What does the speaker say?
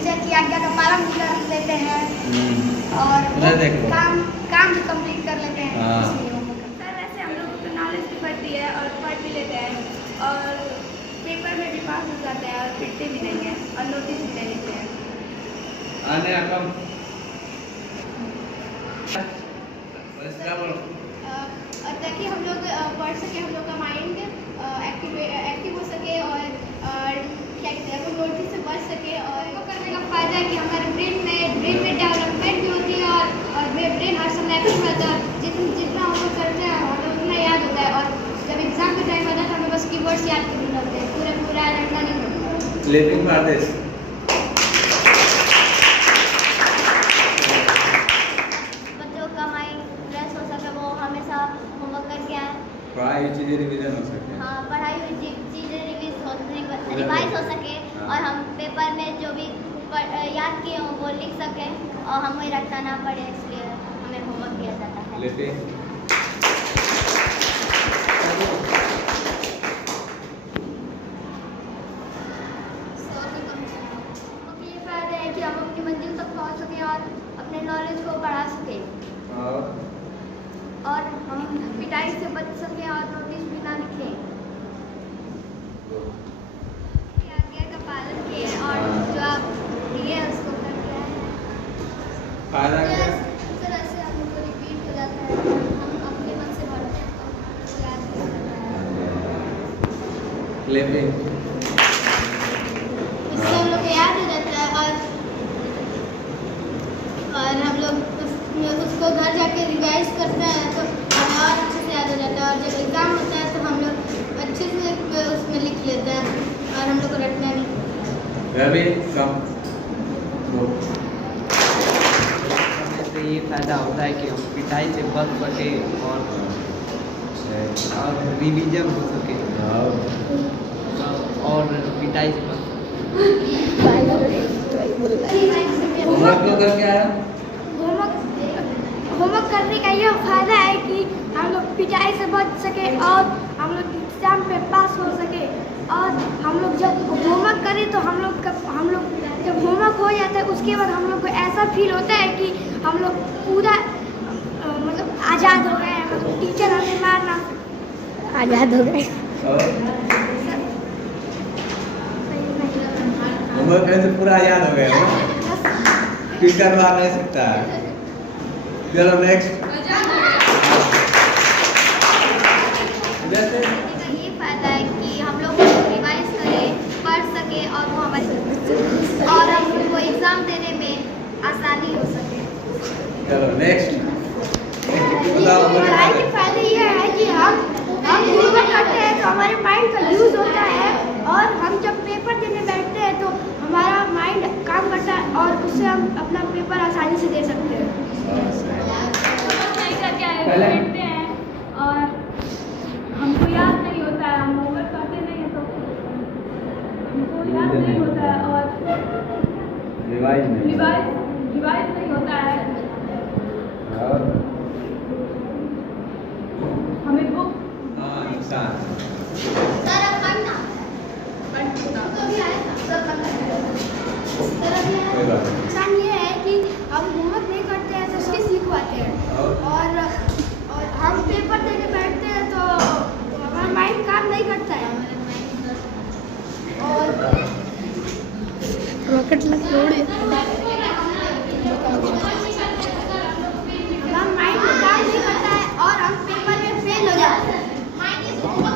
Teacher की आज्ञा का पालन भी कर लेते हैं और काम भी कंप्लीट कर लेते हैं। सर वैसे हम लोग तो नॉलेज भी बढ़ती है और पढ़ भी लेते हैं और पेपर में भी पास हो जाते हैं और पिटते भी नहीं है और नोटिस भी ले लेते हैं। ताकि हम लोग पढ़ सके, हम लोग का माइंड एक्टिव हो सके और क्या कहते हैं नोटिस से बच सके। और वो करने का फ़ायदा है कि हमारे ब्रेन में डेवलपमेंट भी होती है और ब्रेन हर समय एक्टिव रहता है। जितना हम लोग करते हैं हमें उतना याद होता है और जब एग्जाम का टाइम आता है तो हमें बस कीवर्ड्स याद करने लगते हैं, पूरा रटना नहीं होता। Clapping for this. बच्चों का माइंड फ्रेश हो सके, वो हमेशा होमवर्क करके आए, पढ़ाई हुई चीज़ें रिवीजन हो सके। हाँ पढ़ाई हुई चीज़ें रिवाइज हो सके और हम पेपर में जो भी याद किए हों वो लिख सकें और हमें रटना ना पड़े, इसलिए हमें होमवर्क किया जाता है। ये फायदा है कि हम अपनी मंजिल तक पहुंच सकें और अपने नॉलेज को बढ़ा सकें और हम पिटाई से बच सकें और नोटिस भी ना लिखें। आज्ञा का पालन किए और जो आप दिए उसको करके आए। फायदा क्या? इस तरह से हम लोग को रिपीट हो जाता है, हम अपने मन से पढ़ते हैं तो याद हो जाता है। क्लैपिंग। इससे हम लोग को याद हो जाता है और हम लोग उसको घर जाके रिवाइज करते हैं तो हमें और अच्छे से याद हो जाता है और जब एग्ज़ाम होता है तो हम लोग अच्छे से उसमें लिख लेते हैं और हम लोग को रटना नहीं। इससे ये फ़ायदा होता है कि हम पिटाई से बच सके और रिवीजन हो सके और पिटाई से बच होमवर्क तो करके आया? होमवर्क करने का यह फायदा है कि हम लोग पिटाई से बच सके और हम लोग एग्जाम पे पास हो सके। और हम लोग जब होमवर्क करें तो हम लोग जब होमवर्क हो जाता है उसके बाद हम लोग को ऐसा फील होता है कि हम लोग पूरा मतलब आज़ाद हो गए हैं, मतलब टीचर हमें मारना आज़ाद हो गए। होमवर्क करने से पूरा याद हो गया ना? टीचर मार नहीं सकता है। चलो नेक्स्ट। ये फायदा है कि हम लोग रिवाइज करें, पढ़ सके और वो हमारे और हम लोग को एग्जाम देने में आसानी हो सके। चलो नेक्स्ट। पढ़ाई के फायदे ये है कि हम होमवर्क करते हैं तो हमारे माइंड का यूज होता है और हम जब पेपर देने बैठते हैं तो हमारा माइंड काम करता है और उससे हम अपना पेपर आसानी से दे सकते हैं। बैठते हैं और हमको याद नहीं होता है, हम होमवर्क करते नहीं हैं तो हमको याद नहीं होता है और रिवाइज नहीं होता है। हमें बुक नुकसान। नुकसान ये है कि हम होमवर्क नहीं करते हैं तो उसकी सीख पाते हैं और हम पेपर देने बैठते हैं तो हमारा माइंड काम नहीं करता है और रॉकेट लग